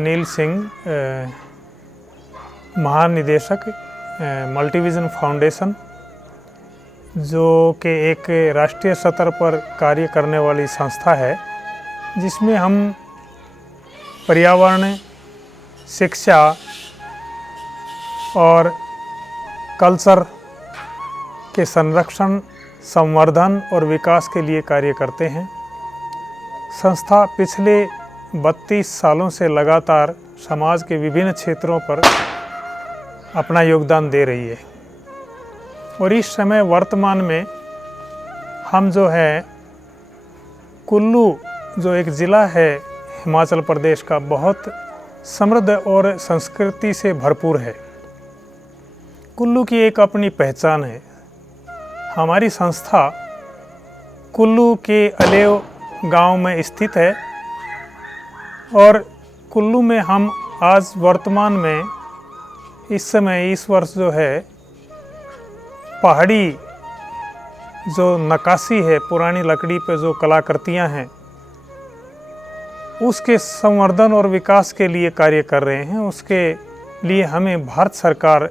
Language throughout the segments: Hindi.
अनिल सिंह, महानिदेशक मल्टीविजन फाउंडेशन, जो कि एक राष्ट्रीय स्तर पर कार्य करने वाली संस्था है, जिसमें हम पर्यावरण, शिक्षा और कल्चर के संरक्षण, संवर्धन और विकास के लिए कार्य करते हैं। संस्था पिछले 32 सालों से लगातार समाज के विभिन्न क्षेत्रों पर अपना योगदान दे रही है और इस समय वर्तमान में हम जो है कुल्लू, जो एक ज़िला है हिमाचल प्रदेश का, बहुत समृद्ध और संस्कृति से भरपूर है। कुल्लू की एक अपनी पहचान है। हमारी संस्था कुल्लू के अलेव गांव में स्थित है और कुल्लू में हम आज वर्तमान में इस समय, इस वर्ष जो है, पहाड़ी जो नक्काशी है, पुरानी लकड़ी पे जो कलाकृतियां हैं, उसके संवर्धन और विकास के लिए कार्य कर रहे हैं। उसके लिए हमें भारत सरकार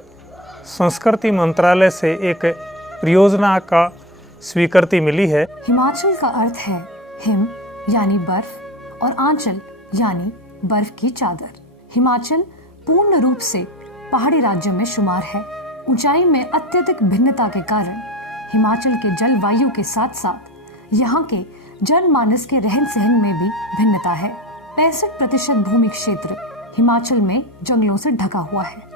संस्कृति मंत्रालय से एक परियोजना का स्वीकृति मिली है। हिमाचल का अर्थ है हिम यानी बर्फ और आंचल यानी बर्फ की चादर। हिमाचल पूर्ण रूप से पहाड़ी राज्य में शुमार है। ऊंचाई में अत्यधिक भिन्नता के कारण हिमाचल के जलवायु के साथ साथ यहाँ के जनमानस के रहन सहन में भी भिन्नता है। 65% भूमि क्षेत्र हिमाचल में जंगलों से ढका हुआ है।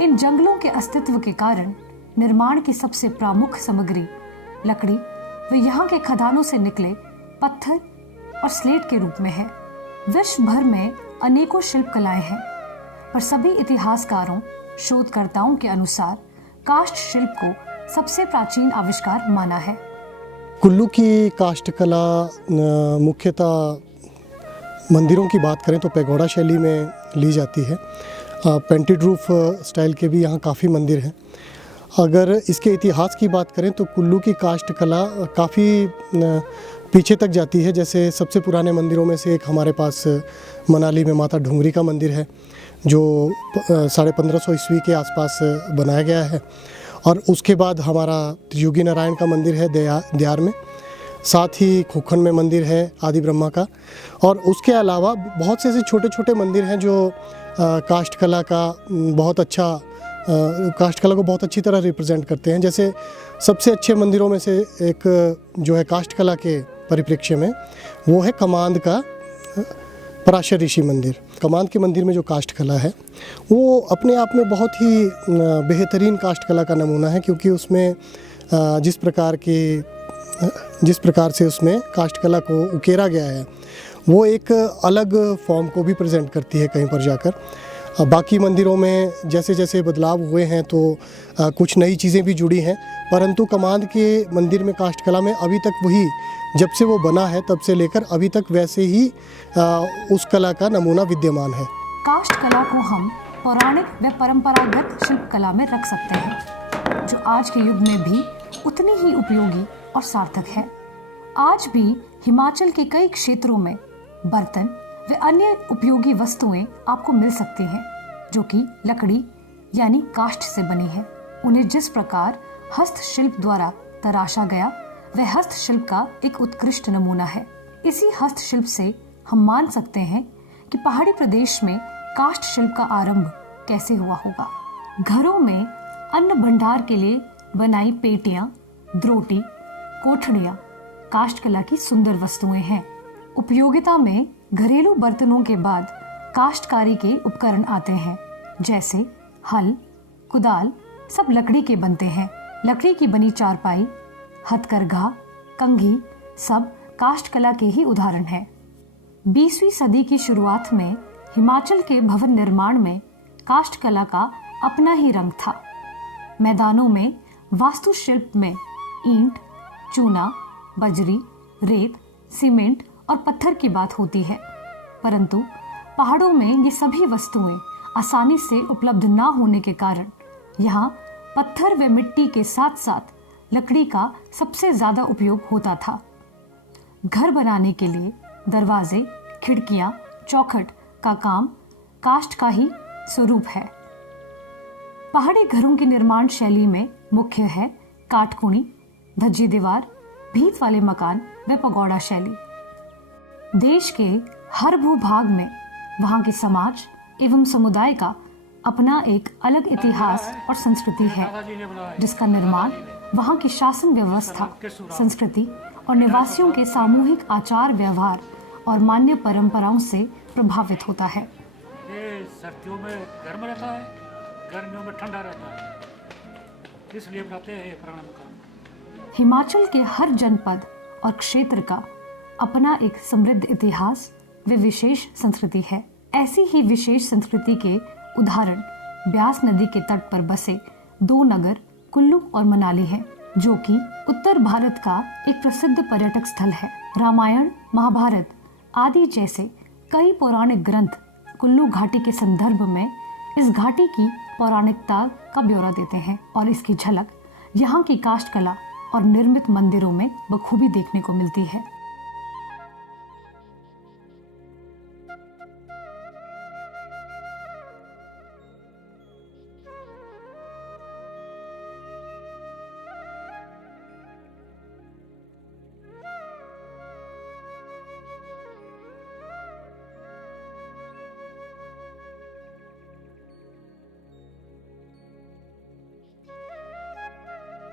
इन जंगलों के अस्तित्व के कारण निर्माण की सबसे प्रमुख सामग्री लकड़ी व यहाँ के खदानों से निकले पत्थर और स्लेट के रूप में है। विश्व भर में अनेकों शिल्प कलाएं हैं, पर सभी इतिहासकारों, शोधकर्ताओं के अनुसार काष्ठ शिल्प को सबसे प्राचीन आविष्कार माना है। कुल्लू की काष्ठ कला मुख्यतः मंदिरों की बात करें तो पैगोडा शैली में ली जाती है। पेंटेड रूफ स्टाइल के भी यहाँ काफ़ी मंदिर हैं। अगर इसके इतिहास की बात करें तो कुल्लू की काष्ठ कला काफ़ी पीछे तक जाती है। जैसे सबसे पुराने मंदिरों में से एक हमारे पास मनाली में माता ढूंगरी का मंदिर है, जो 1550 ईस्वी के आसपास बनाया गया है। और उसके बाद हमारा त्रियुगी नारायण का मंदिर है दयार में, साथ ही खोखन में मंदिर है आदि ब्रह्मा का। और उसके अलावा बहुत से ऐसे छोटे छोटे मंदिर हैं जो काष्ठ कला को बहुत अच्छी तरह रिप्रेजेंट करते हैं। जैसे सबसे अच्छे मंदिरों में से एक जो है काष्ठ कला के परिप्रेक्ष्य में, वो है कमांद का पराशर ऋषि मंदिर। कमांद के मंदिर में जो काष्ठ कला है वो अपने आप में बहुत ही बेहतरीन काष्ठ कला का नमूना है, क्योंकि उसमें जिस प्रकार से उसमें काष्ठ कला को उकेरा गया है, वो एक अलग फॉर्म को भी प्रेजेंट करती है कहीं पर जाकर। बाकी मंदिरों में जैसे जैसे बदलाव हुए हैं तो कुछ नई चीज़ें भी जुड़ी हैं, परंतु कमांद के मंदिर में काष्ठ कला में अभी तक वही, जब से वो बना है तब से लेकर अभी तक वैसे ही उस कला का नमूना विद्यमान है। काष्ठ कला को हम पौराणिक व परंपरागत शिल्प कला में रख सकते हैं, जो आज के युग में भी उतनी ही उपयोगी और सार्थक है। आज भी हिमाचल के कई क्षेत्रों में बर्तन व अन्य उपयोगी वस्तुएं आपको मिल सकती हैं, जो कि लकड़ी यानी काष्ठ से बनी है। उन्हें जिस प्रकार हस्तशिल्प द्वारा तराशा गया, वह हस्तशिल्प का एक उत्कृष्ट नमूना है। इसी हस्तशिल्प से हम मान सकते हैं कि पहाड़ी प्रदेश में काष्ठ शिल्प का आरंभ कैसे हुआ होगा। घरों में अन्न भंडार के लिए बनाई पेटियां, द्रोटी, कोठड़ियां काष्ठ कला की सुंदर वस्तुएं हैं। उपयोगिता में घरेलू बर्तनों के बाद काष्ठकारी के उपकरण आते हैं, जैसे हल, कुदाल, सब लकड़ी के बनते हैं। लकड़ी की बनी चारपाई, हथकरघा, कंघी सब काष्ठ कला के ही उदाहरण हैं। 20वीं सदी की शुरुआत में हिमाचल के भवन निर्माण में काष्ठ कला का अपना ही रंग था। मैदानों में वास्तुशिल्प में ईंट, चूना, बजरी, रेत, सीमेंट और पत्थर की बात होती है, परंतु पहाड़ों में ये सभी वस्तुएं आसानी से उपलब्ध ना होने के कारण यहाँ पत्थर व मिट्टी के साथ साथ लकड़ी का सबसे ज्यादा उपयोग होता था। घर बनाने के लिए दरवाजे, खिड़कियां, चौखट का काम काष्ठ का ही स्वरूप है। पहाड़ी घरों की निर्माण शैली में मुख्य है काटकुनी, धज्जी दीवार, भीत वाले मकान व पगोड़ा शैली। देश के हर भूभाग में वहां के समाज एवं समुदाय का अपना एक अलग इतिहास और संस्कृति है, जिसका निर्माण वहां की शासन व्यवस्था, संस्कृति और निवासियों के सामूहिक आचार व्यवहार और मान्य परंपराओं से प्रभावित होता है। ये सर्दियों में गर्म रहता है, गर्मियों में ठंडा रहता है, इसलिए बनाते हैं ये पुराना मकान। हिमाचल के हर जनपद और क्षेत्र का अपना एक समृद्ध इतिहास व विशेष संस्कृति है। ऐसी ही विशेष संस्कृति के उदाहरण ब्यास नदी के तट पर बसे दो नगर कुल्लू और मनाली हैं, जो कि उत्तर भारत का एक प्रसिद्ध पर्यटक स्थल है। रामायण, महाभारत आदि जैसे कई पौराणिक ग्रंथ कुल्लू घाटी के संदर्भ में इस घाटी की पौराणिकता का ब्यौरा देते हैं और इसकी झलक यहाँ की काष्ठ कला और निर्मित मंदिरों में बखूबी देखने को मिलती है।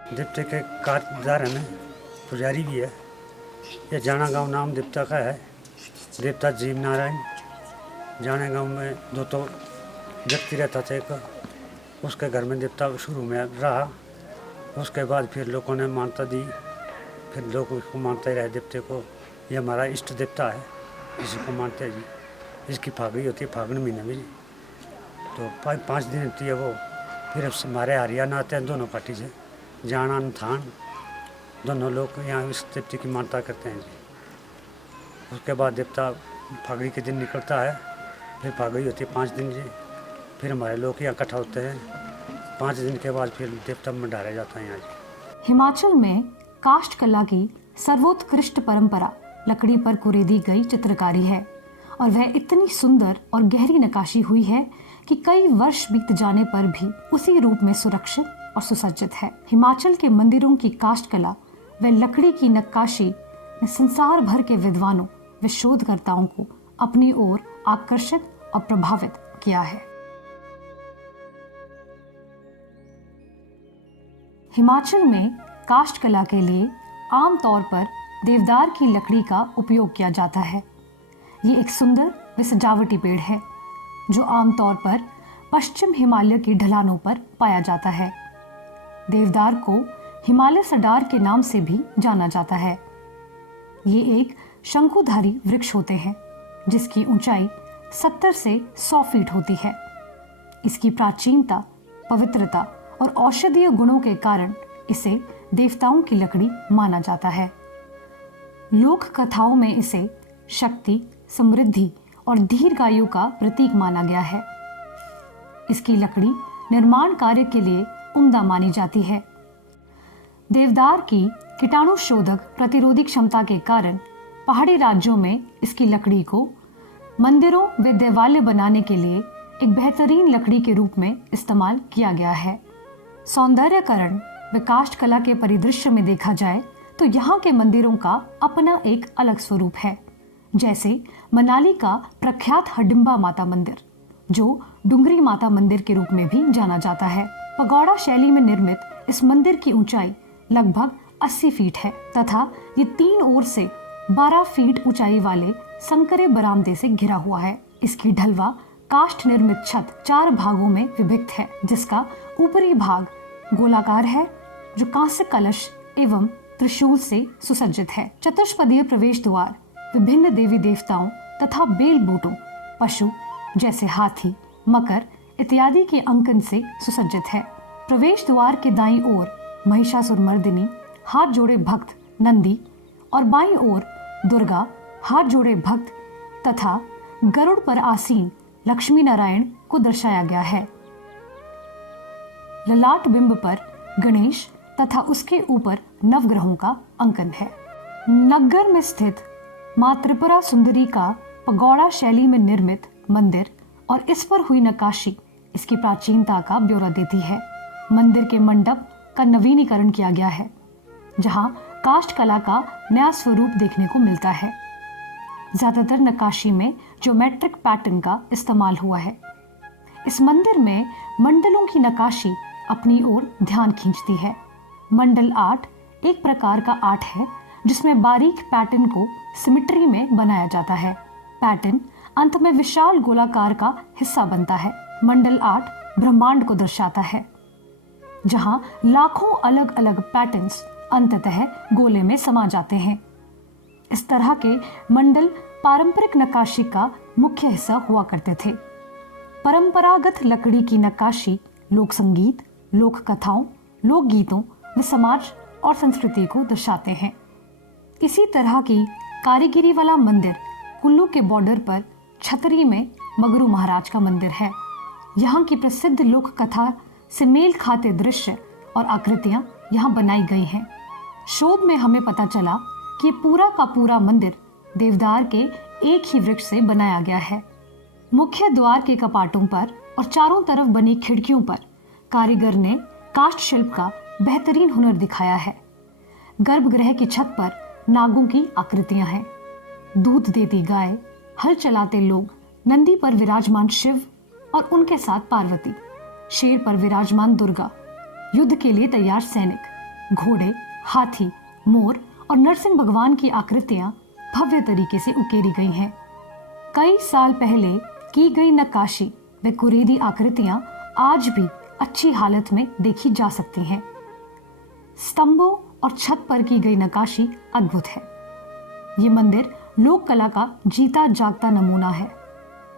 देवता के कारदार है, पुजारी भी है। यह जाना गांव नाम देवता का है। देवता जीव नारायण। जाने गांव में दो तो व्यक्ति रहता था, एक उसके घर में देवता शुरू में रहा। उसके बाद फिर लोगों ने मान्यता दी, फिर लोग उसको मानते रहे देवते को। ये हमारा इष्ट देवता है, इसी को मानते हैं जी। इसकी फागड़ी होती है फागुन महीने में जी, तो 5 दिन होती है वो। फिर हमारे हरियाणा आते हैं दोनों पार्टी से, जाना थान दोनों लोग यहाँ इस देवते की मान्यता करते हैं जी। उसके बाद देवता फागड़ी के दिन निकलता है, फिर फागड़ी होती है 5 दिन जी। फिर हमारे लोग यहाँ इकट्ठा होते हैं। 5 दिन के बाद फिर देवता में डाला जाता है यहाँ जी। हिमाचल में काष्ठ कला की सर्वोत्कृष्ट परंपरा लकड़ी पर कुरेदी गई चित्रकारी है और वह इतनी सुंदर और गहरी नक्काशी हुई है कि कई वर्ष बीत जाने पर भी उसी रूप में सुरक्षित और सुसज्जित है। हिमाचल के मंदिरों की काष्ठ कला व लकड़ी की नक्काशी ने संसार भर के विद्वानों व शोधकर्ताओं को अपनी ओर आकर्षित और प्रभावित किया है। हिमाचल में काष्ठ कला के लिए आमतौर पर देवदार की लकड़ी का उपयोग किया जाता है। ये एक सुंदर व सजावटी पेड़ है जो आमतौर पर पश्चिम हिमालय की ढलानों पर पाया जाता है। देवदार को हिमालय सडार के नाम से भी जाना जाता है। ये एक शंकुधारी वृक्ष होते हैं जिसकी ऊंचाई 70 से 100 फीट होती है। इसकी प्राचीनता, पवित्रता और औषधीय गुणों के कारण इसे देवताओं की लकड़ी माना जाता है। लोक कथाओं में इसे शक्ति, समृद्धि और दीर्घायु का प्रतीक माना गया है। इसकी लकड़ी निर्माण कार्य के लिए उम्दा मानी जाती है। देवदार की कीटाणु शोधक प्रतिरोधी क्षमता के कारण पहाड़ी राज्यों में इसकी लकड़ी को मंदिरों व देवालय बनाने के लिए एक बेहतरीन लकड़ी के रूप में इस्तेमाल किया गया है। सौंदर्यकरण व काष्ठ कला के परिदृश्य में देखा जाए तो यहाँ के मंदिरों का अपना एक अलग स्वरूप है, जैसे मनाली का प्रख्यात हडिम्बा माता मंदिर, जो डुंगरी माता मंदिर के रूप में भी जाना जाता है। पगोड़ा शैली में निर्मित इस मंदिर की ऊंचाई लगभग 80 फीट है तथा ये 3 ओर से 12 फीट ऊंचाई वाले संकरे बरामदे से घिरा हुआ है। इसकी ढलवा काष्ठ निर्मित छत 4 भागों में विभक्त है, जिसका ऊपरी भाग गोलाकार है जो कांस्य कलश एवं त्रिशूल से सुसज्जित है। चतुष्पदीय प्रवेश द्वार विभिन्न देवी देवताओं तथा बेल बूटों, पशु जैसे हाथी, मकर इत्यादि के अंकन से सुसज्जित है। प्रवेश द्वार के दाईं ओर महिषासुरमर्दिनी, हाथ जोड़े भक्त नंदी और बाईं ओर दुर्गा, हाथ जोड़े भक्त तथा गरुड़ पर आसीन लक्ष्मी नारायण को दर्शाया गया है। ललाट बिंब पर गणेश तथा उसके ऊपर नवग्रहों का अंकन है। नग्गर में स्थित मां त्रिपुरा सुंदरी का पगोड़ा शैली में निर्मित मंदिर और इस पर हुई नक्काशी इसकी प्राचीनता का ब्यौरा देती है। मंदिर के मंडप का नवीनीकरण किया गया है, जहां काष्ठ कला का नया स्वरूप देखने को मिलता है। ज्यादातर नक्काशी में ज्योमेट्रिक पैटर्न का इस्तेमाल हुआ है। इस मंदिर में मंडलों की नक्काशी अपनी ओर ध्यान खींचती है। मंडल आर्ट एक प्रकार का आर्ट है जिसमें बारीक पैटर्न को सिमेट्री में बनाया जाता है। पैटर्न अंत में विशाल गोलाकार का हिस्सा बनता है। मंडल आर्ट ब्रह्मांड को दर्शाता है, जहां लाखों अलग अलग पैटर्न्स अंततः गोले में समा जाते हैं। इस तरह के मंडल पारंपरिक नक्काशी का मुख्य हिस्सा हुआ करते थे। परंपरागत लकड़ी की नक्काशी लोक संगीत, लोक कथाओं, लोक गीतों व समाज और संस्कृति को दर्शाते हैं। इसी तरह की कारीगरी वाला मंदिर कुल्लू के बॉर्डर पर छतरी में मगरू महाराज का मंदिर है। यहाँ की प्रसिद्ध लोक कथा से मेल खाते दृश्य और आकृतियां यहाँ बनाई गई हैं। शोध में हमें पता चला कि पूरा का पूरा मंदिर देवदार के एक ही वृक्ष से बनाया गया है। मुख्य द्वार के कपाटों पर और चारों तरफ बनी खिड़कियों पर कारीगर ने काष्ठ शिल्प का बेहतरीन हुनर दिखाया है। गर्भगृह की छत पर नागों की आकृतियां हैं। दूध देती गाय, हल चलाते लोग, नंदी पर विराजमान शिव और उनके साथ पार्वती, शेर पर विराजमान दुर्गा, युद्ध के लिए तैयार सैनिक, घोड़े, हाथी, मोर और नरसिंह भगवान की आकृतियां भव्य तरीके से उकेरी गई हैं। कई साल पहले की गई नक्काशी व कुरेदी आकृतियां आज भी अच्छी हालत में देखी जा सकती हैं। स्तंभों और छत पर की गई नक्काशी अद्भुत है। ये मंदिर लोक कला का जीता जागता नमूना है।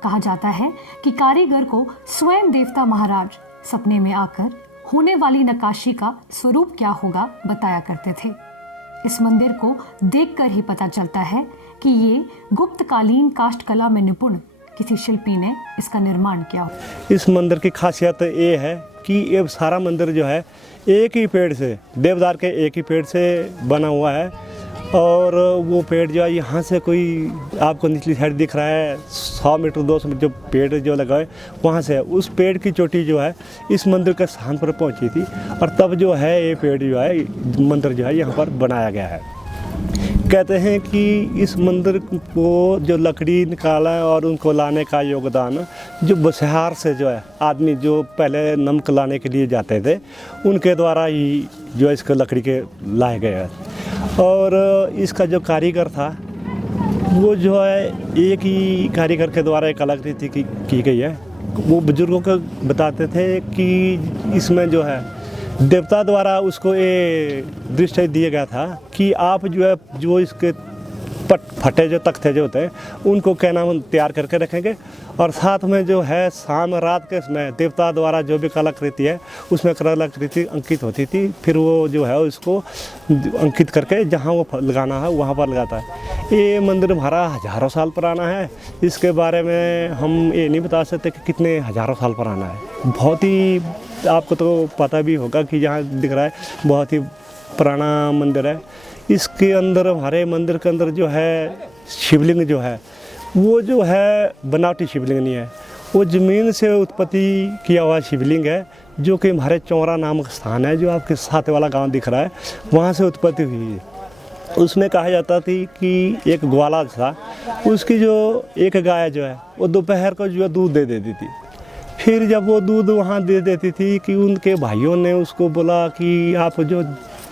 कहा जाता है कि कारीगर को स्वयं देवता महाराज सपने में आकर होने वाली नक्काशी का स्वरूप क्या होगा बताया करते थे। इस मंदिर को देखकर ही पता चलता है कि ये गुप्तकालीन काष्ठ कला में निपुण किसी शिल्पी ने इसका निर्माण किया हो। इस मंदिर की खासियत ये है कि ये सारा मंदिर जो है एक ही पेड़ से, देवदार के एक ही पेड़ से बना हुआ है। और वो पेड़ जो है यहाँ से कोई आपको निचली साइड दिख रहा है 100 मीटर 200 मीटर जो पेड़ जो लगा है वहाँ से उस पेड़ की चोटी जो है इस मंदिर के स्थान पर पहुँची थी। और तब जो है ये पेड़ जो है मंदिर जो है यहाँ पर बनाया गया है। कहते हैं कि इस मंदिर को जो लकड़ी निकाला और उनको लाने का योगदान जो बसिहार से जो है आदमी जो पहले नमक लाने के लिए जाते थे उनके द्वारा ही जो है इसको लकड़ी के लाए गए हैं। और इसका जो कारीगर था वो जो है एक ही कारीगर के द्वारा एक कलाकृति की गई है। वो बुजुर्गों को बताते थे कि इसमें जो है देवता द्वारा उसको ये दृष्टि दिया गया था कि आप जो है जो इसके फटे जो तख्ते जो होते हैं उनको क्या नाम तैयार करके रखेंगे और साथ में जो है शाम रात के समय देवता द्वारा जो भी कलाकृति है उसमें कलाकृति अंकित होती थी। फिर वो जो है उसको अंकित करके जहाँ वो लगाना है वहाँ पर लगाता है। ये मंदिर हमारा हज़ारों साल पुराना है। इसके बारे में हम ये नहीं बता सकते कि कितने हज़ारों साल पुराना है। बहुत ही आपको तो पता भी होगा कि यहाँ दिख रहा है बहुत ही पुराना मंदिर है। इसके अंदर हमारे मंदिर के अंदर जो है शिवलिंग जो है वो जो है बनावटी शिवलिंग नहीं है, वो ज़मीन से उत्पत्ति किया हुआ शिवलिंग है जो कि हमारे चौरा नामक स्थान है जो आपके साथ वाला गांव दिख रहा है वहाँ से उत्पत्ति हुई है। उसमें कहा जाता थी कि एक ग्वाला था उसकी जो एक गाय जो है वो दोपहर को जो है दूध दे देती थी। फिर जब वो दूध वहाँ दे देती थी कि उनके भाइयों ने उसको बोला कि आप जो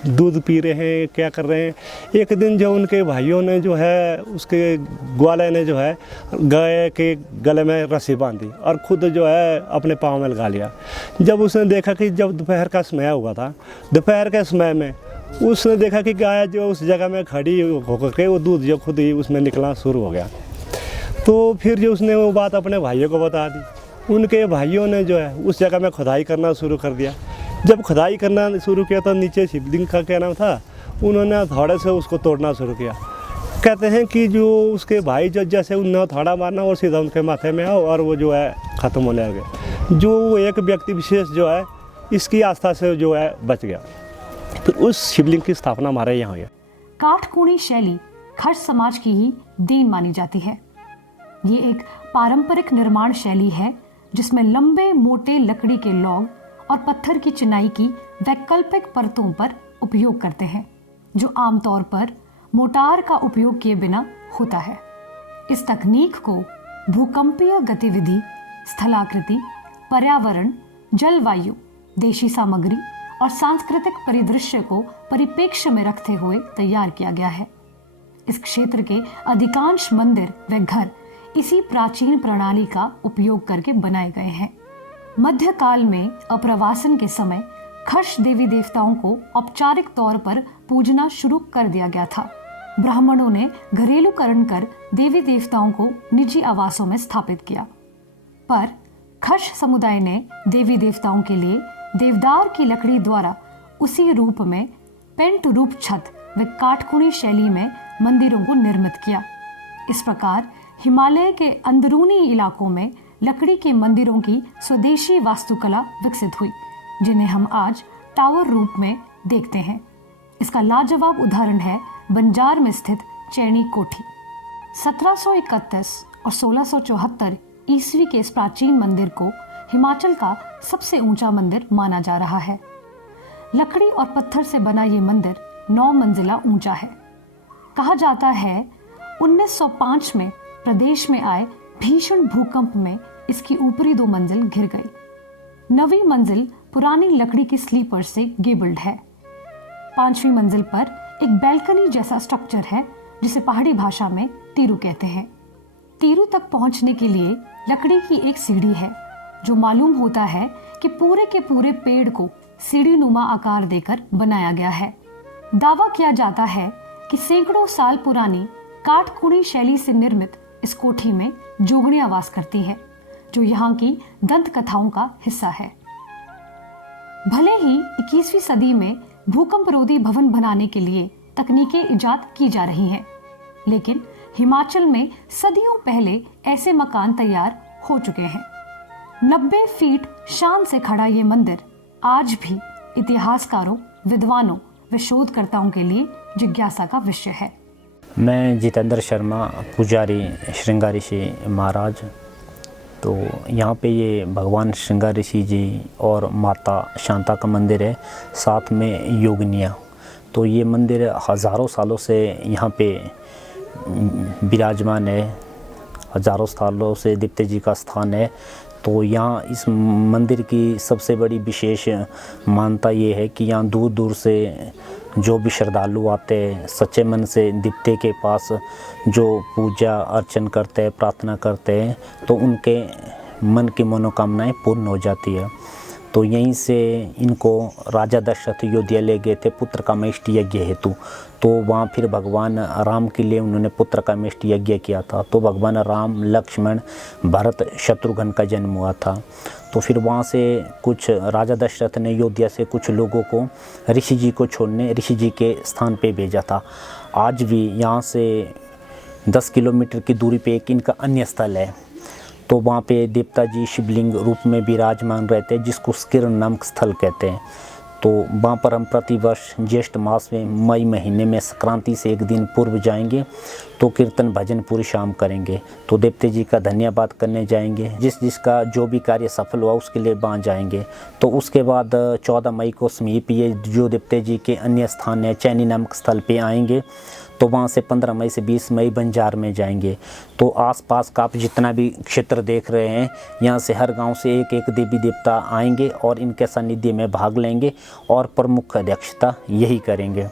दूध पी रहे हैं क्या कर रहे हैं। एक दिन जो उनके भाइयों ने जो है उसके ग्वाले ने जो है गाय के गले में रस्सी बांधी और ख़ुद जो है अपने पाँव में लगा लिया। जब उसने देखा कि जब दोपहर का समय हुआ था, दोपहर के समय में उसने देखा कि गाय जो उस जगह में खड़ी होकर के वो दूध जो खुद ही उसमें निकलना शुरू हो गया। तो फिर जो उसने वो बात अपने भाइयों को बता दी। उनके भाइयों ने जो है उस जगह में खुदाई करना शुरू कर दिया। जब खुदाई करना शुरू किया तो नीचे शिवलिंग का क्या नाम था, उन्होंने हथौड़े से उसको तोड़ना शुरू किया। कहते हैं कि जो उसके भाई जो जैसे उन्होंने हथौड़ा मारना और सीधा उनके माथे में आओ और वो जो है ख़त्म होने लगे। जो एक व्यक्ति विशेष जो है इसकी आस्था से जो है बच गया। तो उस शिवलिंग की स्थापना हमारे यहाँ हुई। काठकूणी शैली खर्च समाज की ही देन मानी जाती है। ये एक पारंपरिक निर्माण शैली है जिसमें लंबे मोटे लकड़ी के लॉग और पत्थर की चिनाई की वैकल्पिक परतों पर उपयोग करते हैं, जो आमतौर पर मोटार का उपयोग किए बिना होता है। इस तकनीक को भूकंपीय गतिविधि, स्थलाकृति, पर्यावरण, जलवायु, देशी सामग्री और सांस्कृतिक परिदृश्य को परिप्रेक्ष्य में रखते हुए तैयार किया गया है। इस क्षेत्र के अधिकांश मंदिर व घर इसी प्राचीन प्रणाली का उपयोग करके बनाए गए हैं। मध्यकाल में अप्रवासन के समय खश देवी देवताओं को औपचारिक तौर पर पूजना शुरू कर दिया गया था। ब्राह्मणों ने घरेलूकरण कर देवी देवताओं को निजी आवासों में स्थापित किया, पर खश समुदाय ने देवी देवताओं के लिए देवदार की लकड़ी द्वारा उसी रूप में पेंट रूप छत व काटकुनी शैली में मंदिरों को निर्मित किया। इस प्रकार हिमालय के अंदरूनी इलाकों में लकड़ी के मंदिरों की स्वदेशी वास्तुकला विकसित हुई, जिन्हें हम आज टावर रूप में देखते हैं। इसका लाजवाब उदाहरण है बंजार में स्थित चैनी कोठी। 1731 और 1674 ईस्वी के इस प्राचीन मंदिर को हिमाचल का सबसे ऊंचा मंदिर माना जा रहा है। लकड़ी और पत्थर से बना ये मंदिर 9 मंजिला ऊंचा है। कहा जाता है 1905 में प्रदेश में आए भीषण भूकंप में इसकी ऊपरी 2 मंजिल घिर गई। 9वीं मंजिल पुरानी लकड़ी की स्लीपर से गेबल्ड है। 5वीं मंजिल पर एक बैल्कनी जैसा स्ट्रक्चर है जिसे पहाड़ी भाषा में तीरू कहते हैं। तीरू तक पहुंचने के लिए लकड़ी की एक सीढ़ी है, जो मालूम होता है कि पूरे के पूरे पेड़ को सीढ़ी नुमा आकार देकर बनाया गया है। दावा किया जाता है कि सैकड़ों साल पुरानी काटकुनी शैली से निर्मित इस कोठी में जोगनियां वास करती है, जो यहाँ की दंत कथाओं का हिस्सा है। भले ही 21वीं सदी में भूकंपरोधी भवन बनाने के लिए तकनीकें इजाद की जा रही हैं, लेकिन हिमाचल में सदियों पहले ऐसे मकान तैयार हो चुके हैं। 90 फीट शान से खड़ा ये मंदिर आज भी इतिहासकारों, विद्वानों व शोधकर्ताओं के लिए जिज्ञासा का विषय है। मैं जितेंद्र शर्मा, पुजारी श्रृंगार ऋषि महाराज। तो यहाँ पे ये भगवान श्रृंगार ऋषि जी और माता शांता का मंदिर है, साथ में योगिनियाँ। तो ये मंदिर हज़ारों सालों से यहाँ पे विराजमान है, हज़ारों सालों से दीप्ते जी का स्थान है। तो यहाँ इस मंदिर की सबसे बड़ी विशेष मान्यता ये है कि यहाँ दूर दूर से जो भी श्रद्धालु आते हैं, सच्चे मन से दीप्ते के पास जो पूजा अर्चन करते हैं, प्रार्थना करते हैं, तो उनके मन की मनोकामनाएं पूर्ण हो जाती है। तो यहीं से इनको राजा दशरथ अयोध्या ले गए थे पुत्र कामेष्टि यज्ञ हेतु। तो वहाँ फिर भगवान राम के लिए उन्होंने पुत्र कामेष्टि यज्ञ किया था। तो भगवान राम, लक्ष्मण, भरत, शत्रुघ्न का जन्म हुआ था। तो फिर वहाँ से कुछ राजा दशरथ ने अयोध्या से कुछ लोगों को ऋषि जी को छोड़ने ऋषि जी के स्थान पे भेजा था। आज भी यहाँ से 10 किलोमीटर की दूरी पे एक इनका अन्य स्थल है। तो वहाँ पे देवता जी शिवलिंग रूप में विराजमान रहते हैं, जिसको स्किरण नामक स्थल कहते हैं। तो वहाँ पर हम प्रतिवर्ष ज्येष्ठ मास में मई महीने में संक्रांति से एक दिन पूर्व जाएंगे, तो कीर्तन भजन पूरी शाम करेंगे। तो देवते जी का धन्यवाद करने जाएंगे, जिसका जो भी कार्य सफल हुआ उसके लिए वहाँ जाएंगे। तो उसके बाद 14 मई को समीप ये जो देवते जी के अन्य स्थान है चैनी नामक स्थल पे आएंगे। तो वहाँ से 15 मई से 20 मई बंजार में जाएंगे। तो आसपास का आप जितना भी क्षेत्र देख रहे हैं, यहाँ से हर गांव से एक एक देवी देवता आएंगे और इनके सानिध्य में भाग लेंगे और प्रमुख अध्यक्षता यही करेंगे।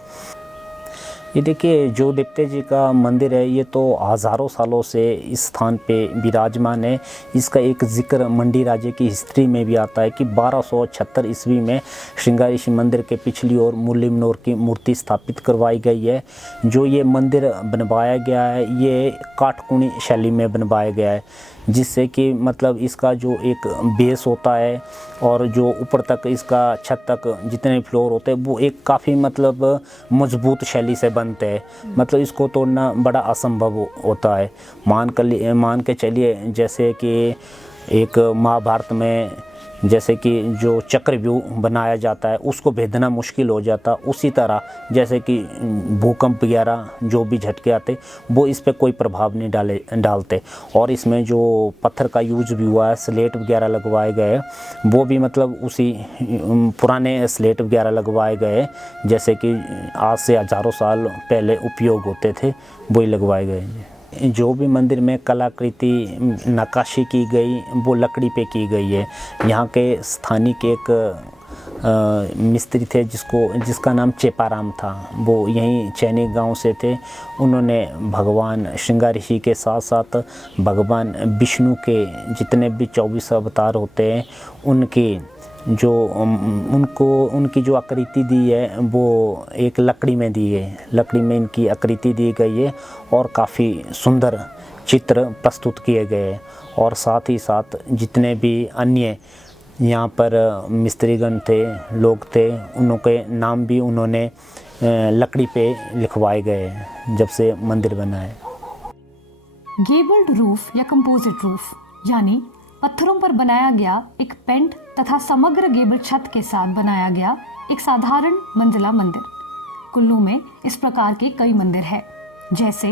ये देखिए जो देवते जी का मंदिर है, ये तो हज़ारों सालों से इस स्थान पे विराजमान है। इसका एक जिक्र मंडी राज्य की हिस्ट्री में भी आता है कि 1276 ईस्वी में श्रृंगार ऋषि मंदिर के पिछली ओर मुरलीमनोर की मूर्ति स्थापित करवाई गई है। जो ये मंदिर बनवाया गया है, ये काटकुनी शैली में बनवाया गया है, जिससे कि मतलब इसका जो एक बेस होता है और जो ऊपर तक इसका छत तक जितने फ्लोर होते हैं वो एक काफ़ी मतलब मजबूत शैली से बनते हैं। मतलब इसको तोड़ना बड़ा असंभव होता है। मान के चलिए जैसे कि एक महाभारत में जैसे कि जो चक्रव्यूह बनाया जाता है उसको भेदना मुश्किल हो जाता, उसी तरह जैसे कि भूकंप वगैरह जो भी झटके आते वो इस पे कोई प्रभाव नहीं डालते। और इसमें जो पत्थर का यूज भी हुआ है, स्लेट वगैरह लगवाए गए, वो भी मतलब उसी पुराने स्लेट वगैरह लगवाए गए जैसे कि आज से हज़ारों साल पहले उपयोग होते थे, वही लगवाए गए। जो भी मंदिर में कलाकृति नक्काशी की गई वो लकड़ी पे की गई है। यहाँ के स्थानिक एक मिस्त्री थे जिसका नाम चेपाराम था, वो यहीं चैनी गांव से थे। उन्होंने भगवान श्रृंगार ऋषि के साथ साथ भगवान विष्णु के जितने भी 24 अवतार होते हैं उनकी जो आकृति दी है वो एक लकड़ी में दी है, लकड़ी में इनकी आकृति दी गई है और काफ़ी सुंदर चित्र प्रस्तुत किए गए। और साथ ही साथ जितने भी अन्य यहाँ पर मिस्त्रीगण थे, लोग थे, उनके नाम भी उन्होंने लकड़ी पे लिखवाए गए जब से मंदिर बना है। गेबल्ड रूफ या कंपोजिट रूफ यानी पत्थरों पर बनाया गया एक पेंट तथा समग्र गेबल छत के साथ बनाया गया एक साधारण मंजिला मंदिर। कुल्लू में इस प्रकार के कई मंदिर हैं, जैसे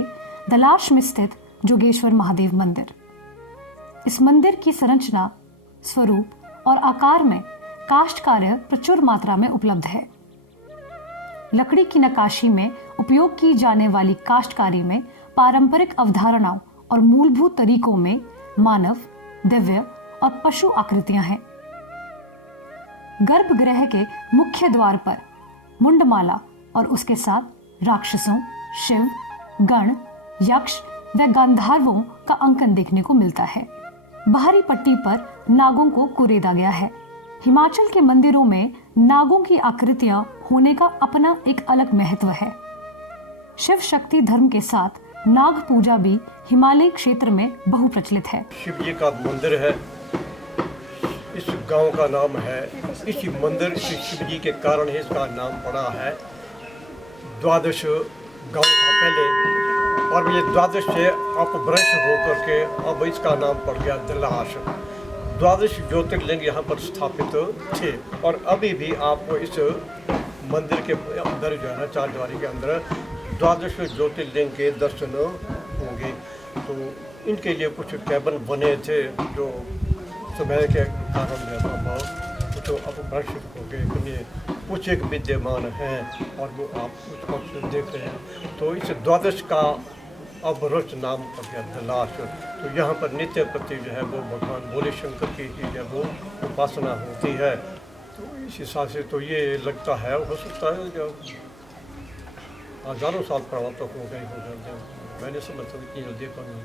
दलाश में स्थित जोगेश्वर महादेव मंदिर। इस मंदिर की संरचना, स्वरूप और आकार में काष्ठ कार्य प्रचुर मात्रा में उपलब्ध है। लकड़ी की नक्काशी में उपयोग की जाने वाली काष्ठकारी में पारंपरिक अवधारणाओं और मूलभूत तरीकों में मानव, दिव्य और पशु आकृतियां हैं। गर्भगृह के मुख्य द्वार पर मुंडमाला और उसके साथ राक्षसों, शिव, गण, यक्ष व गांधर्वों का अंकन देखने को मिलता है। बाहरी पट्टी पर नागों को कुरेदा गया है। हिमाचल के मंदिरों में नागों की आकृतियां होने का अपना एक अलग महत्व है। शिव शक्ति धर्म के साथ नाग पूजा भी हिमालय क्षेत्र में बहुप्रचलित है। शिव जी का मंदिर है, इस गांव का नाम है, इसी मंदिर शिव जी के कारण ही इसका नाम पड़ा है। द्वादश गांव था पहले और ये द्वादश से अपभ्रंश होकर के अब इसका नाम पड़ गया दलाश। द्वादश ज्योतिर्लिंग यहाँ पर स्थापित थे और अभी भी आपको इस मंदिर के अंदर जो है ना, चारद्वारी के अंदर द्वादश ज्योतिर्लिंग के दर्शन होंगे। तो इनके लिए कुछ कैबन बने थे जो समय के कारण कुछ अपभ्रंश हो गए, कुछ एक विद्यमान हैं और वो आप कुछ पक्ष देख रहे हैं। तो इस द्वादश का अवरोच नाम पड़ गया दलाश। तो यहाँ पर नित्य प्रति जो है वो भगवान भोले शंकर की जो है वो उपासना होती है। तो इस हिसाब से तो ये लगता है, हो सकता है जो हज़ारों साल पुराना तो हो गई हो जाए, मैंने समझता कि देखा नहीं,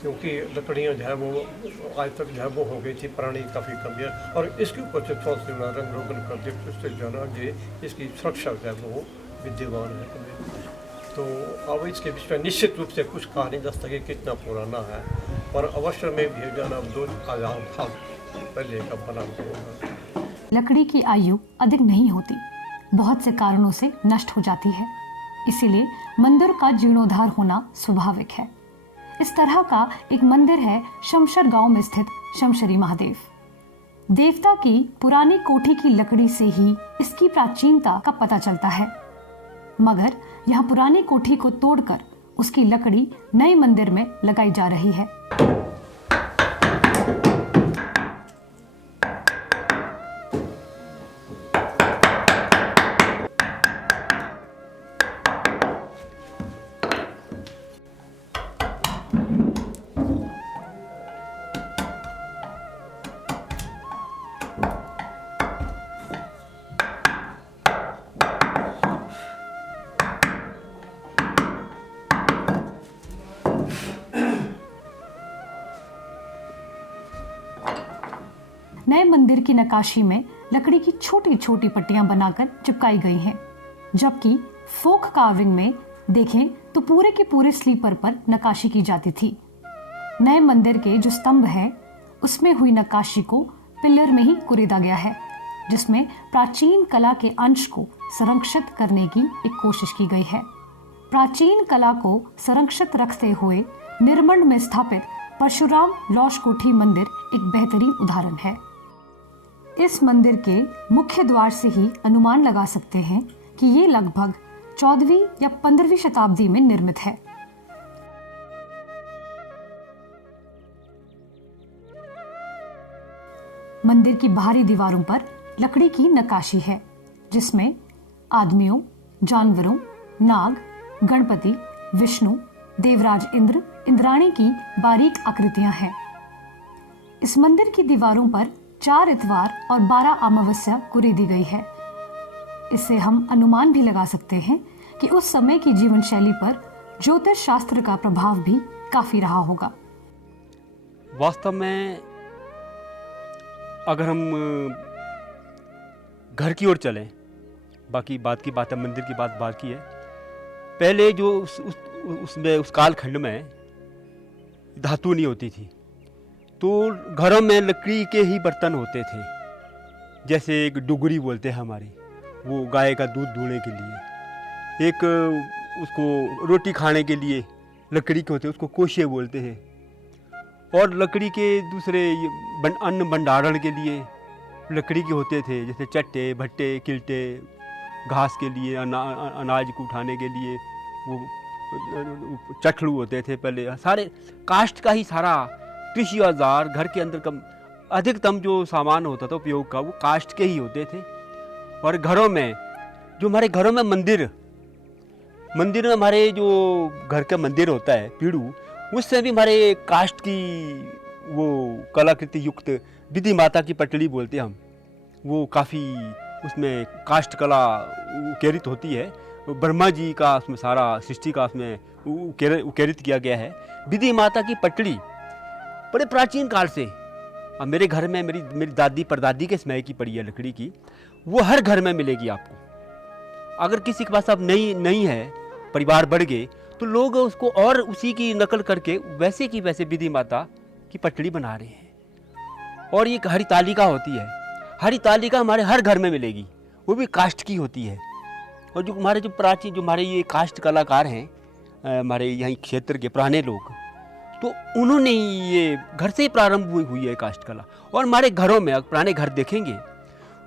क्योंकि लकड़ियाँ जो है वो आज तक जो है वो हो गई थी पुरानी, काफ़ी कम है। और इसके ऊपर से थोड़ा सा रंग रोगन कर दे तो उससे जाना कि इसकी सुरक्षा जो है वो विद्यमान है। तो अब इसके बीच में निश्चित रूप से कुछ कहा नहीं जा सकता कि कितना पुराना है, पर अवश्य में भी जाना 2000 साल पहले का बना होगा। लकड़ी की आयु अधिक नहीं होती, बहुत से कारणों से नष्ट हो जाती है, इसीलिए मंदिर का जीर्णोद्धार होना स्वाभाविक है। इस तरह का एक मंदिर है शमशर गांव में स्थित शमशरी महादेव। देवता की पुरानी कोठी की लकड़ी से ही इसकी प्राचीनता का पता चलता है, मगर यहाँ पुरानी कोठी को तोड़कर उसकी लकड़ी नए मंदिर में लगाई जा रही है। नए मंदिर की नक्काशी में लकड़ी की छोटी छोटी पट्टियां बनाकर चिपकाई गई हैं, जबकि फोक कार्विंग में देखें तो पूरे के पूरे स्लीपर पर नक्काशी की जाती थी। नए मंदिर के जो स्तंभ है उसमें हुई नक्काशी को पिलर में ही कुरेदा गया है, जिसमें प्राचीन कला के अंश को संरक्षित करने की एक कोशिश की गई है। प्राचीन कला को संरक्षित रखते हुए निर्मंड में स्थापित परशुराम लौश कोठी मंदिर एक बेहतरीन उदाहरण है। इस मंदिर के मुख्य द्वार से ही अनुमान लगा सकते हैं कि ये लगभग 14वीं या 15वीं शताब्दी में निर्मित है। मंदिर की बाहरी दीवारों पर लकड़ी की नक्काशी है, जिसमें आदमियों, जानवरों, नाग, गणपति, विष्णु, देवराज इंद्र, इंद्राणी की बारीक आकृतियां हैं। इस मंदिर की दीवारों पर 4 इतवार और 12 अमावस्या कुरेदी गई है। इससे हम अनुमान भी लगा सकते हैं कि उस समय की जीवन शैली पर ज्योतिष शास्त्र का प्रभाव भी काफी रहा होगा। वास्तव में अगर हम घर की ओर चलें, बाकी बात की बात है, मंदिर की बात बाकी है। पहले जो उसमें उस कालखंड में धातु नहीं होती थी, तो घरों में लकड़ी के ही बर्तन होते थे। जैसे एक डुगरी बोलते हैं हमारी, वो गाय का दूध दूहने के लिए, एक उसको रोटी खाने के लिए लकड़ी के होते हैं, उसको कोशे बोलते हैं। और लकड़ी के दूसरे अन्न भंडारण के लिए लकड़ी के होते थे, जैसे चट्टे, भट्टे, किल्टे, घास के लिए, अनाज को उठाने के लिए वो चटलू होते थे। पहले सारे काष्ठ का ही सारा कृषि औजार, घर के अंदर कम अधिकतम जो सामान होता था उपयोग का, वो काष्ठ के ही होते थे। और घरों में जो हमारे घरों में मंदिर में हमारे जो घर का मंदिर होता है पीढ़ू, उससे भी हमारे काष्ठ की वो कलाकृति युक्त विधि माता की पटड़ी बोलते हैं हम, वो काफ़ी उसमें काष्ठ कला उकेरित होती है। ब्रह्मा जी का उसमें सारा सृष्टि का उसमें उकेरित किया गया है। विधि माता की पटड़ी बड़े प्राचीन काल से, अब मेरे घर में मेरी दादी परदादी के समय की पड़ी है लकड़ी की, वो हर घर में मिलेगी आपको। अगर किसी के पास अब नहीं है, परिवार बढ़ गए, तो लोग उसको और उसी की नकल करके वैसे की वैसे विधि माता की पटड़ी बना रहे हैं। और ये हरितालिका होती है, हरितालिका हमारे हर घर में मिलेगी, वो भी काष्ठ की होती है। और जो हमारे जो हमारे ये काष्ठ कलाकार हैं, हमारे यहाँ क्षेत्र के पुराने लोग, तो उन्होंने ये घर से ही प्रारंभ हुई है काष्ठ कला। और हमारे घरों में पुराने घर देखेंगे,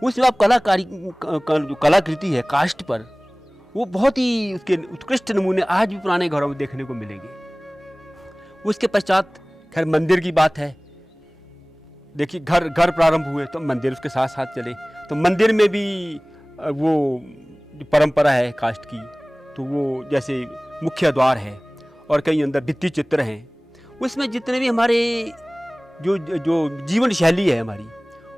उसमें आप जो कलाकृति है काष्ठ पर, वो बहुत ही उसके उत्कृष्ट नमूने आज भी पुराने घरों में देखने को मिलेंगे। उसके पश्चात खैर मंदिर की बात है। देखिए घर प्रारंभ हुए तो मंदिर उसके साथ साथ चले, तो मंदिर में भी वो जो परंपरा है काष्ठ की, तो वो जैसे मुख्य द्वार है और कई अंदर भित्ति चित्र हैं, उसमें जितने भी हमारे जो जीवन शैली है हमारी,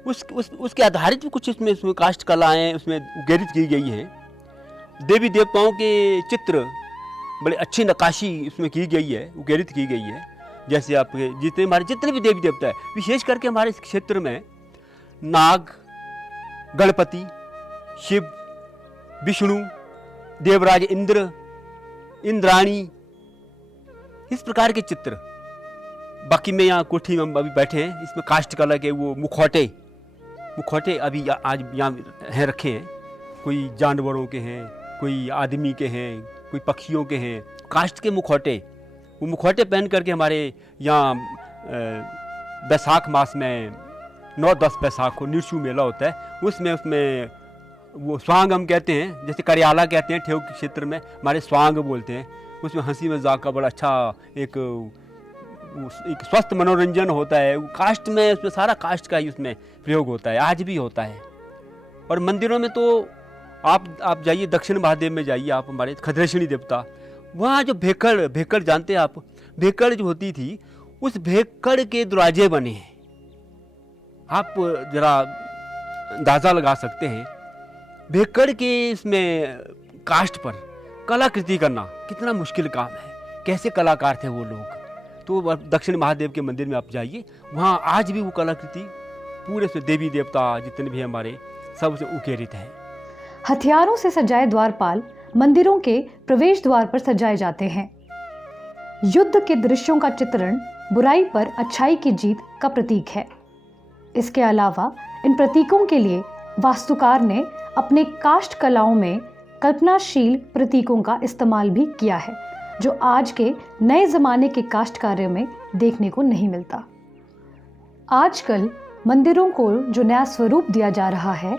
उसके आधारित भी कुछ इसमें काष्ठ कलाएँ उसमें उकेरित की गई हैं। देवी देवताओं के चित्र बड़े अच्छी नक्काशी इसमें की गई है, उकेरित की गई है। जैसे आपके जितने भी देवी देवता है, विशेष करके हमारे इस क्षेत्र में नाग, गणपति, शिव, विष्णु, देवराज इंद्र, इंद्राणी, इस प्रकार के चित्र। बाकी में यहाँ कोठी में अभी बैठे हैं, इसमें काष्ठ कला के वो मुखौटे अभी आज यहाँ हैं रखे हैं। कोई जानवरों के हैं, कोई आदमी के हैं, कोई पक्षियों के हैं, काष्ठ के मुखौटे। वो मुखौटे पहन करके हमारे यहाँ बैसाख मास में 9-10 बैसाख को निरशु मेला होता है, उसमें वो स्वांग हम कहते हैं, जैसे करियाला कहते हैं ठेव के क्षेत्र में, हमारे स्वांग बोलते हैं। उसमें हंसी मजाक का बड़ा अच्छा एक स्वस्थ मनोरंजन होता है। काष्ठ में उसमें सारा काष्ठ का ही उसमें प्रयोग होता है, आज भी होता है। और मंदिरों में तो आप जाइए, दक्षिण महादेव में जाइए आप, हमारे खद्रेशिणी देवता, वहाँ जो भेकड़ जानते हैं आप, भेकड़ जो होती थी, उस भेकड़ के दरवाजे बने हैं। आप जरा अंदाज़ा लगा सकते हैं, भेकड़ के इसमें काष्ठ पर कलाकृति करना कितना मुश्किल काम है, कैसे कलाकार थे वो लोग। तो दक्षिण महादेव के मंदिर में आप जाइए, वहाँ आज भी वो कलाकृति पूरे से देवी देवता जितने भी हमारे सब से उकेरित है। हथियारों से सजाए द्वारपाल मंदिरों के प्रवेश द्वार पर सजाए जाते हैं। युद्ध के दृश्यों का चित्रण बुराई पर अच्छाई की जीत का प्रतीक है। इसके अलावा इन प्रतीकों के लिए वास्तुकार ने अपने काष्ठ कलाओं में कल्पनाशील प्रतीकों का इस्तेमाल भी किया है, जो आज के नए जमाने के काष्ठ कार्य में देखने को नहीं मिलता। आजकल मंदिरों को जो नया स्वरूप दिया जा रहा है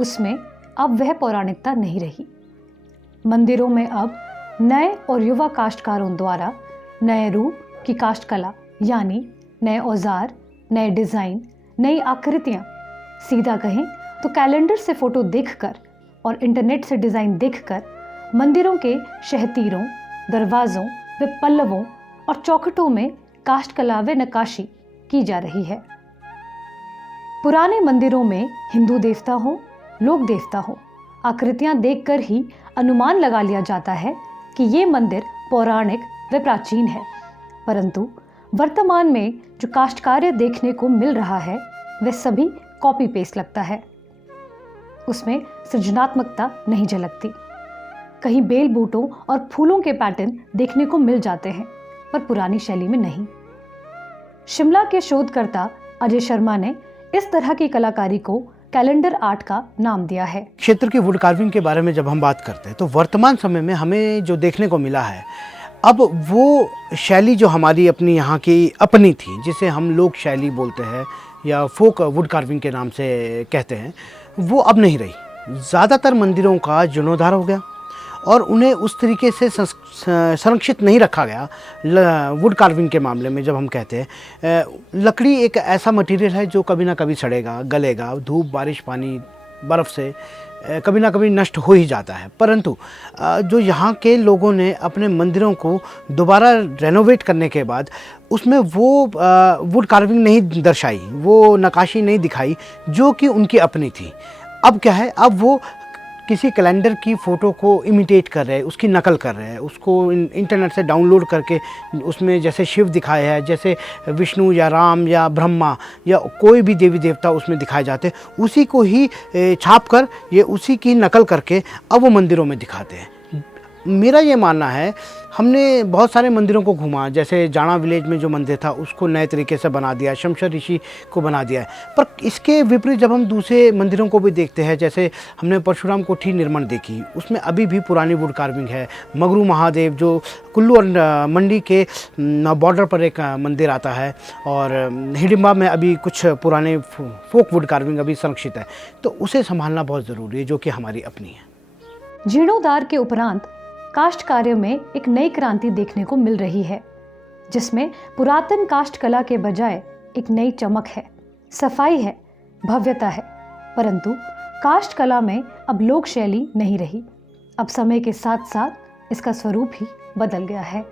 उसमें अब वह पौराणिकता नहीं रही। मंदिरों में अब नए और युवा काश्तकारों द्वारा नए रूप की काश्तकला यानी नए औजार, नए डिज़ाइन, नई आकृतियाँ, सीधा कहें तो कैलेंडर से फ़ोटो देखकर और इंटरनेट से डिज़ाइन देखकर मंदिरों के शहतीरों, दरवाज़ों व पल्लवों और चौखटों में काश्तकला व नक्काशी की जा रही है। पुराने मंदिरों में हिंदू देवता हो, लोक देवता हो, आकृतियाँ देखकर ही अनुमान लगा लिया जाता है कि ये मंदिर पौराणिक व प्राचीन है। परंतु वर्तमान में जो काश्तकार्य देखने को मिल रहा है वह सभी कॉपी पेस्ट लगता है। उसमें सृजनात्मकता नहीं झलकती। कहीं बेल बूटों और फूलों के पैटर्न देखने को मिल जाते हैं पर पुरानी शैली में नहीं। शिमला के शोधकर्ता अजय शर्मा ने इस तरह की कलाकारी को कैलेंडर आर्ट का नाम दिया है। क्षेत्र की वुड कार्विंग के बारे में जब हम बात करते हैं तो वर्तमान समय में हमें जो देखने को मिला है, अब वो शैली जो हमारी अपनी यहाँ की अपनी थी, जिसे हम लोक शैली बोलते हैं या फोक वुड कार्विंग के नाम से कहते हैं, वो अब नहीं रही। ज़्यादातर मंदिरों का जीर्णोद्धार हो गया और उन्हें उस तरीके से संरक्षित नहीं रखा गया। वुड कार्विंग के मामले में जब हम कहते हैं, लकड़ी एक ऐसा मटेरियल है जो कभी ना कभी सड़ेगा, गलेगा, धूप, बारिश, पानी, बर्फ़ से कभी ना कभी नष्ट हो ही जाता है। परंतु जो यहाँ के लोगों ने अपने मंदिरों को दोबारा रेनोवेट करने के बाद उसमें वो वुड कार्विंग नहीं दर्शाई, वो नक्काशी नहीं दिखाई जो कि उनकी अपनी थी। अब क्या है, अब वो किसी कैलेंडर की फ़ोटो को इमिटेट कर रहे हैं, उसकी नकल कर रहे हैं, उसको इंटरनेट से डाउनलोड करके उसमें जैसे शिव दिखाए हैं, जैसे विष्णु या राम या ब्रह्मा या कोई भी देवी देवता उसमें दिखाए जाते हैं, उसी को ही छाप कर ये उसी की नकल करके अब वो मंदिरों में दिखाते हैं। मेरा ये मानना है, हमने बहुत सारे मंदिरों को घूमा, जैसे जाना विलेज में जो मंदिर था उसको नए तरीके से बना दिया, शमशर ऋषि को बना दिया है। पर इसके विपरीत जब हम दूसरे मंदिरों को भी देखते हैं, जैसे हमने परशुराम कोठी निर्मल देखी, उसमें अभी भी पुरानी वुड कार्विंग है। मगरू महादेव जो कुल्लू और मंडी के बॉर्डर पर एक मंदिर आता है, और हिडिंबा में अभी कुछ पुराने फोक वुड कार्विंग अभी संरक्षित है, तो उसे संभालना बहुत ज़रूरी है, जो कि हमारी अपनी है। जीर्णोद्धार के उपरांत काष्ठ कार्य में एक नई क्रांति देखने को मिल रही है, जिसमें पुरातन काष्ठ कला के बजाय एक नई चमक है, सफाई है, भव्यता है। परंतु काष्ठ कला में अब लोक शैली नहीं रही। अब समय के साथ साथ इसका स्वरूप ही बदल गया है।